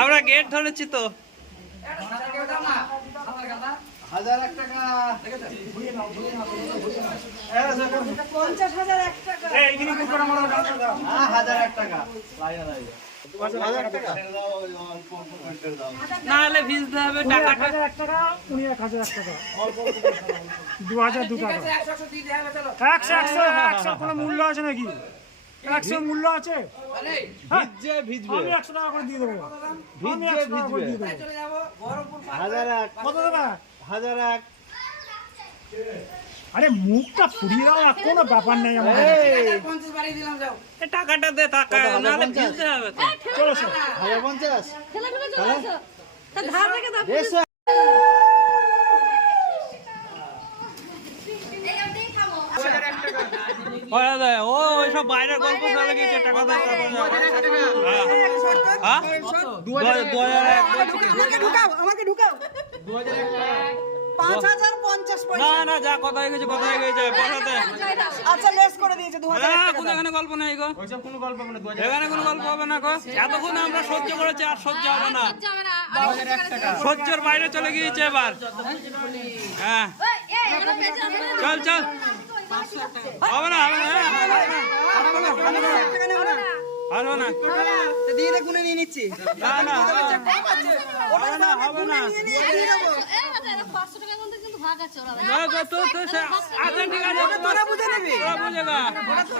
আমরা গেট ধরেছি তো হাজার এক টাকা। পঞ্চাশ হাজার এক টাকা হাজার এক টাকা। হাজার টাকা না হলে ভিজতে হবে টাকাটা। এক টাকা উনি এক হাজার এক টাকা। দু হাজার দু টাকা। একশো একশো একশো কোনো মূল্য আছে নাকি? একশো মূল্য আছে। ভিজছে ভিজবে। আমি একশো টাকা করে দিয়ে দেবো। আমি ভিজবে একশো টাকা করে ভিজবে। দিয়ে দেবো হাজার। এক। কত দেবে? হাজার এক। আরে মুখটা ফুরিয়ে দাও আর কোনো ব্যাপার নেই আমার টাকাটা দে টাকা নাহলে ভিজতে হবে চলো হাজার পঞ্চাশ? ও ওইসব বাইরের গল্প চলে গেছে টাকা দেয় টাকা হ্যাঁ। দু হাজার দু হাজার এক। আমাকে ঢুকাও আমাকে ঢুকাও হাজার না না যা কথা হয়ে গেছে কথা হয়ে গেছে আচ্ছা লেস করে দিয়েছে কোনো এখানে গল্প নেই গো। এখানে কোনো গল্প হবে না গো। এতক্ষণ আমরা সহ্য করেছি আর সহ্য হবে না। সহ্যের বাইরে চলে গিয়েছে এবার। হ্যাঁ। চল চল। হবে না হবে না হবে না নিচ্ছি না না হবে না হবে না না আচ্ছা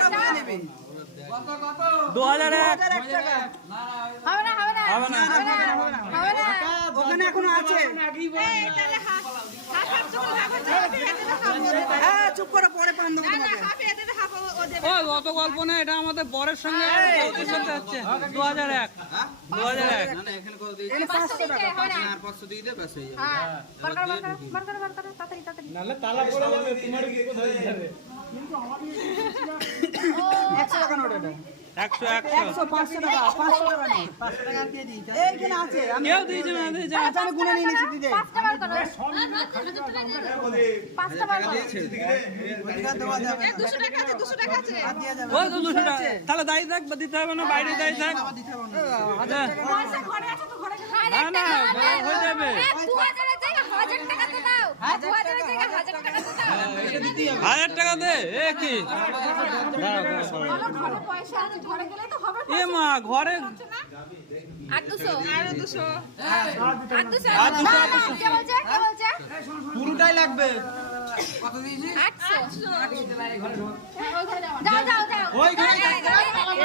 হাজার এক এক টাকা হবে না ওখানে এখনও আছে। হ্যাঁ চুপ করে পরে পান দেবো ও অত গল্প না এটা আমাদের বরের সঙ্গে সাথে হচ্ছে। দু হাজার এক। দু হাজার এক। এখানে পাঁচশো টাকা একশো টাকা নোট এটা। টাকা টাকা টাকা টাকা তাহলে দায়ী থাক বা দিতে হবে না বাইরে দায়ী থাক। না, দিতে হবে না। হ্যাঁ। না না হয়ে যাবে। হাজার টাকা দে এ কি? এ মা ঘরে পুরোটাই লাগবে।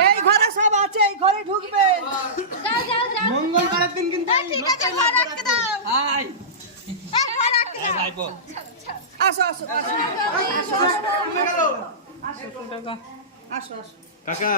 এই ঘরে সব আছে এই ঘরে ঢুকবে। মঙ্গল করার দিন কিন্তু আসো। আসো আসো। আসো আসো। কাকা।